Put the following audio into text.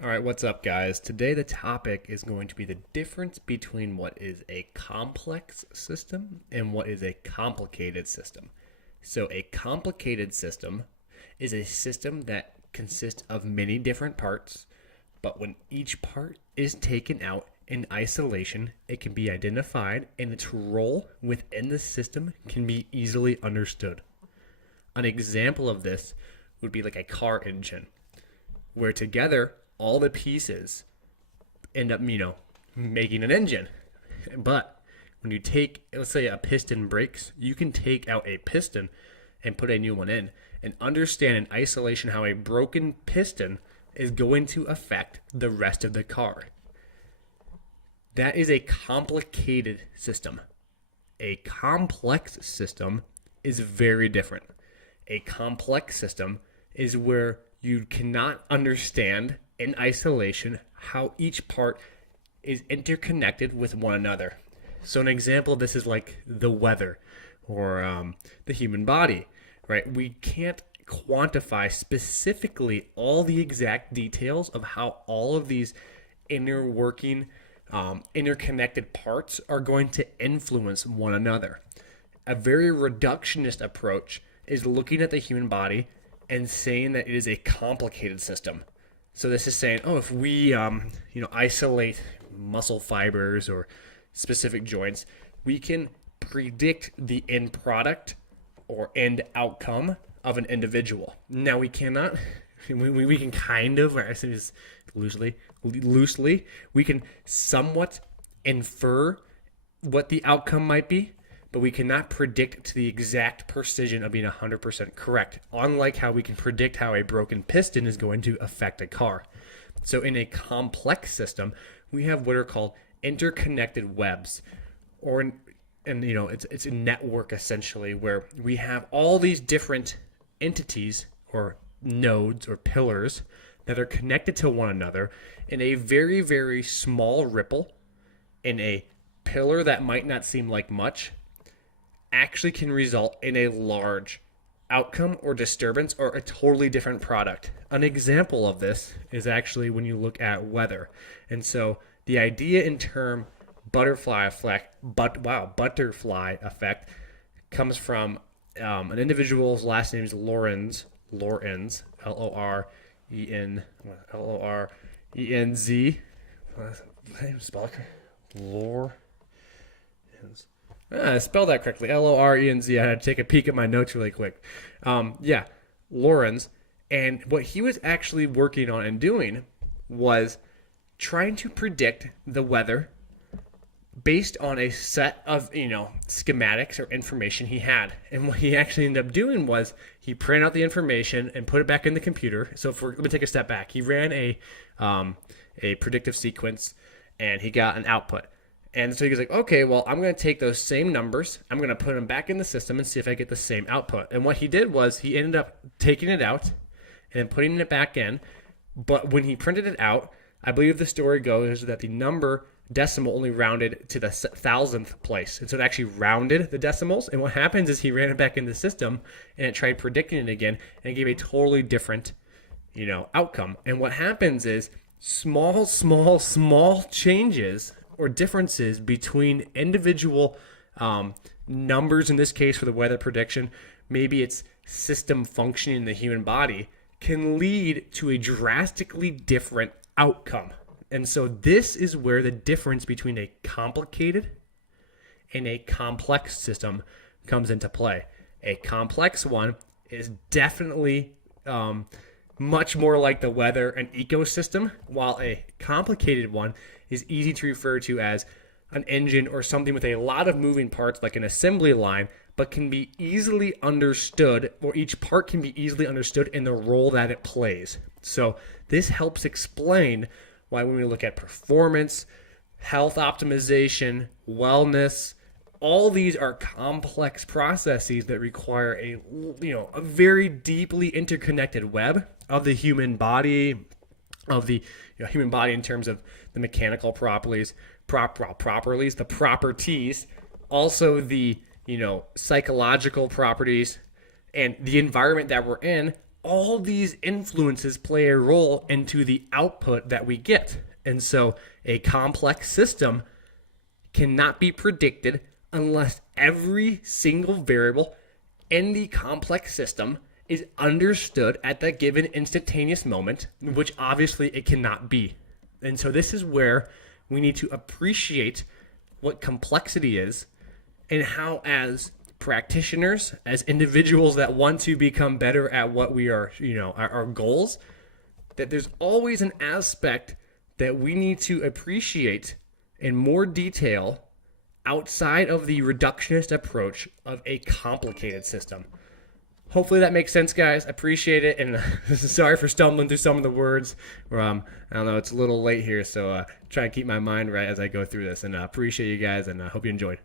All right, what's up, guys? Today, the topic is going to be the difference between what is a complex system and what is a complicated system. So, a complicated system is a system that consists of many different parts, but when each part is taken out in isolation, it can be identified and its role within the system can be easily understood. An example of this would be like a car engine, where together all the pieces end up, making an engine. But when you take, let's say, a piston breaks, you can take out a piston and put a new one in and understand in isolation how a broken piston is going to affect the rest of the car. That is a complicated system. A complex system is very different. A complex system is where you cannot understand in isolation how each part is interconnected with one another. So an example of this is like the weather or the human body, right? We can't quantify specifically all the exact details of how all of these inner working, interconnected parts are going to influence one another. A very reductionist approach is looking at the human body and saying that it is a complicated system. So this is saying, oh, if we, isolate muscle fibers or specific joints, we can predict the end product or end outcome of an individual. Now we cannot. We can kind of, I say this loosely, we can somewhat infer what the outcome might be, but we cannot predict to the exact precision of being 100% correct, unlike how we can predict how a broken piston is going to affect a car. So in a complex system, we have what are called interconnected webs, it's a network essentially where we have all these different entities or nodes or pillars that are connected to one another in a very, very small ripple in a pillar that might not seem like much actually can result in a large outcome or disturbance or a totally different product. An example of this is actually when you look at weather. And so the idea in term butterfly effect, comes from an individual's last name is Lorenz, Lorenz. Spell it. Lorenz. I spelled that correctly. Lorenz. I had to take a peek at my notes really quick. Lorenz. And what he was actually working on and doing was trying to predict the weather based on a set of, schematics or information he had. And what he actually ended up doing was he printed out the information and put it back in the computer. So let me take a step back. He ran a predictive sequence and he got an output. And so he was like, okay, well, I'm going to take those same numbers. I'm going to put them back in the system and see if I get the same output. And what he did was he ended up taking it out and putting it back in. But when he printed it out, I believe the story goes that the number decimal only rounded to the 1,000th place. And so it actually rounded the decimals. And what happens is he ran it back in the system and it tried predicting it again and it gave a totally different, outcome. And what happens is small changes or differences between individual numbers, in this case for the weather prediction, maybe it's system functioning in the human body, can lead to a drastically different outcome. And so this is where the difference between a complicated and a complex system comes into play. A complex one is definitely much more like the weather and ecosystem, while a complicated one is easy to refer to as an engine or something with a lot of moving parts like an assembly line, but can be easily understood, or each part can be easily understood in the role that it plays. So this helps explain why when we look at performance, health optimization, wellness, all these are complex processes that require a very deeply interconnected web of the human body, human body in terms of the mechanical properties, the properties, also the psychological properties, and the environment that we're in all these influences play a role into the output that we get. And so a complex system cannot be predicted unless every single variable in the complex system is understood at that given instantaneous moment, which obviously it cannot be. And so this is where we need to appreciate what complexity is and how, as practitioners, as individuals that want to become better at what we are, our goals, that there's always an aspect that we need to appreciate in more detail outside of the reductionist approach of a complicated system. Hopefully that makes sense, guys. I appreciate it, and sorry for stumbling through some of the words. I don't know, it's a little late here, so try to keep my mind right as I go through this, and appreciate you guys, and I hope you enjoyed.